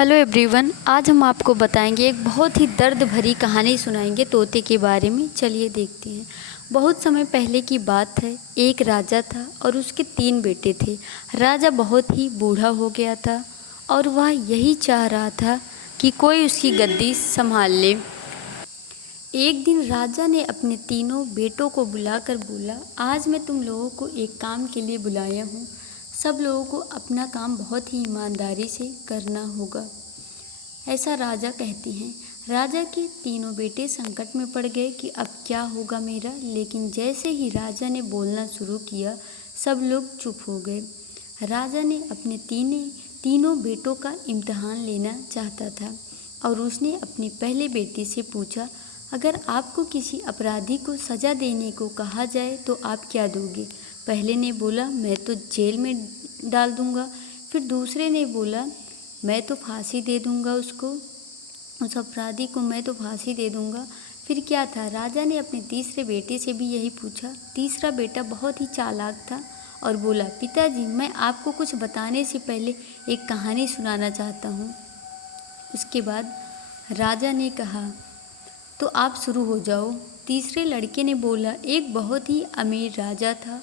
Hello everyone, आज हम आपको बताएंगे एक बहुत ही दर्द भरी कहानी सुनाएंगे तोते के बारे में। चलिए देखते हैं। बहुत समय पहले की बात है। एक राजा था और उसके 3 बेटे थे। राजा बहुत ही बूढ़ा हो गया था और वह यही चाह रहा था कि कोई उसकी गद्दी संभाल ले। एक दिन राजा ने अपने तीनों बेटों को बुलाकर बोला, आज मैं तुम लोगों को एक काम के लिए बुलाया हूँ। सब लोगों को अपना काम बहुत ही ईमानदारी से करना होगा, ऐसा राजा कहते हैं। राजा के तीनों बेटे संकट में पड़ गए कि अब क्या होगा मेरा। लेकिन जैसे ही राजा ने बोलना शुरू किया, सब लोग चुप हो गए। राजा ने अपने तीनों बेटों का इम्तिहान लेना चाहता था और उसने अपने पहले बेटे से पूछा, अगर आपको किसी अपराधी को सज़ा देने को कहा जाए तो आप क्या दोगे? पहले ने बोला, मैं तो जेल में डाल दूंगा। फिर दूसरे ने बोला, मैं तो फांसी दे दूंगा उसको, उस अपराधी को मैं तो फांसी दे दूंगा। फिर क्या था, राजा ने अपने तीसरे बेटे से भी यही पूछा। तीसरा बेटा बहुत ही चालाक था और बोला, पिताजी, मैं आपको कुछ बताने से पहले एक कहानी सुनाना चाहता हूँ। उसके बाद राजा ने कहा, तो आप शुरू हो जाओ। तीसरे लड़के ने बोला, एक बहुत ही अमीर राजा था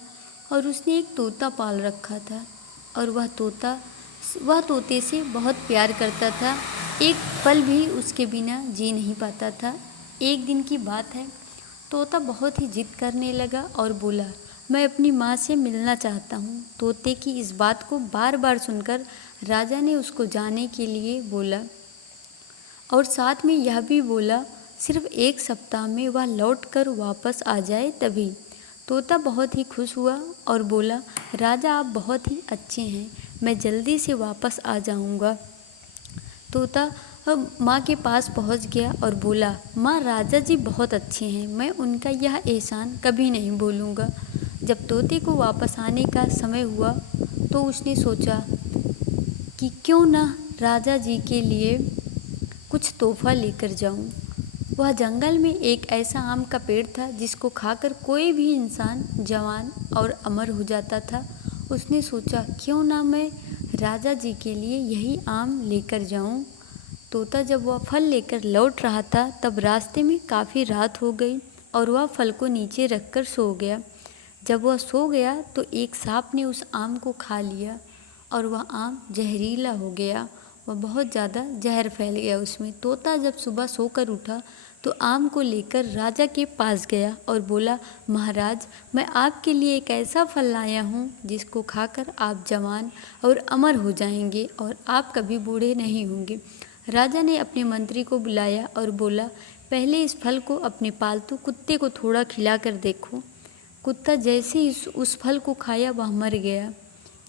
और उसने एक तोता पाल रखा था और वह तोते से बहुत प्यार करता था। एक पल भी उसके बिना जी नहीं पाता था। एक दिन की बात है, तोता बहुत ही जिद करने लगा और बोला, मैं अपनी माँ से मिलना चाहता हूँ। तोते की इस बात को बार बार सुनकर राजा ने उसको जाने के लिए बोला और साथ में यह भी बोला, सिर्फ 1 सप्ताह में वह लौट कर वापस आ जाए तभी। तोता बहुत ही खुश हुआ और बोला, राजा आप बहुत ही अच्छे हैं, मैं जल्दी से वापस आ जाऊंगा। तोता अब माँ के पास पहुँच गया और बोला, माँ, राजा जी बहुत अच्छे हैं, मैं उनका यह एहसान कभी नहीं भूलूंगा। जब तोते को वापस आने का समय हुआ तो उसने सोचा कि क्यों ना राजा जी के लिए कुछ तोहफा लेकर जाऊं। वह जंगल में एक ऐसा आम का पेड़ था जिसको खाकर कोई भी इंसान जवान और अमर हो जाता था। उसने सोचा, क्यों ना मैं राजा जी के लिए यही आम लेकर जाऊं। तोता जब वह फल लेकर लौट रहा था तब रास्ते में काफ़ी रात हो गई और वह फल को नीचे रखकर सो गया। जब वह सो गया तो एक सांप ने उस आम को खा लिया और वह आम जहरीला हो गया। वह बहुत ज़्यादा जहर फैल गया उसमें। तोता जब सुबह सोकर उठा तो आम को लेकर राजा के पास गया और बोला, महाराज, मैं आपके लिए एक ऐसा फल लाया हूँ जिसको खाकर आप जवान और अमर हो जाएंगे और आप कभी बूढ़े नहीं होंगे। राजा ने अपने मंत्री को बुलाया और बोला, पहले इस फल को अपने पालतू कुत्ते को थोड़ा खिलाकर देखो। कुत्ता जैसे ही उस फल को खाया वह मर गया।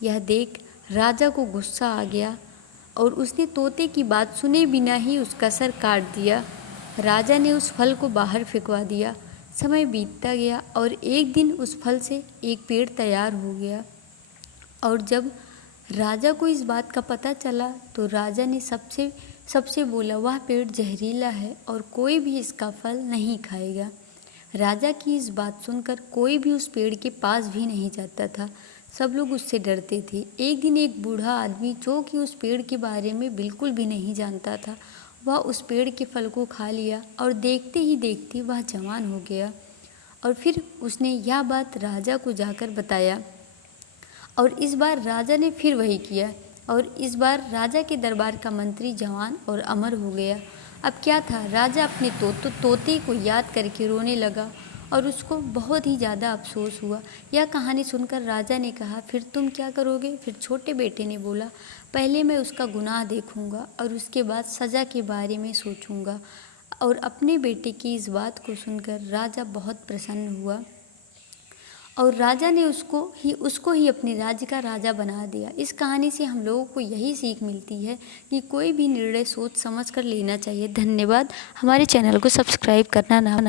यह देख राजा को गुस्सा आ गया और उसने तोते की बात सुने बिना ही उसका सर काट दिया। राजा ने उस फल को बाहर फेंकवा दिया। समय बीतता गया और एक दिन उस फल से एक पेड़ तैयार हो गया और जब राजा को इस बात का पता चला तो राजा ने सबसे बोला, वह पेड़ जहरीला है और कोई भी इसका फल नहीं खाएगा। राजा की इस बात सुनकर कोई भी उस पेड़ के पास भी नहीं जाता था। सब लोग उससे डरते थे। एक दिन एक बूढ़ा आदमी, जो कि उस पेड़ के बारे में बिल्कुल भी नहीं जानता था, वह उस पेड़ के फल को खा लिया और देखते ही देखते वह जवान हो गया। और फिर उसने यह बात राजा को जाकर बताया और इस बार राजा ने फिर वही किया और इस बार राजा के दरबार का मंत्री जवान और अमर हो गया। अब क्या था, राजा अपने तोते को याद करके रोने लगा और उसको बहुत ही ज़्यादा अफसोस हुआ। यह कहानी सुनकर राजा ने कहा, फिर तुम क्या करोगे? फिर छोटे बेटे ने बोला, पहले मैं उसका गुनाह देखूंगा और उसके बाद सज़ा के बारे में सोचूंगा। और अपने बेटे की इस बात को सुनकर राजा बहुत प्रसन्न हुआ और राजा ने उसको ही अपने राज्य का राजा बना दिया। इस कहानी से हम लोगों को यही सीख मिलती है कि कोई भी निर्णय सोच समझ कर लेना चाहिए। धन्यवाद। हमारे चैनल को सब्सक्राइब करना ना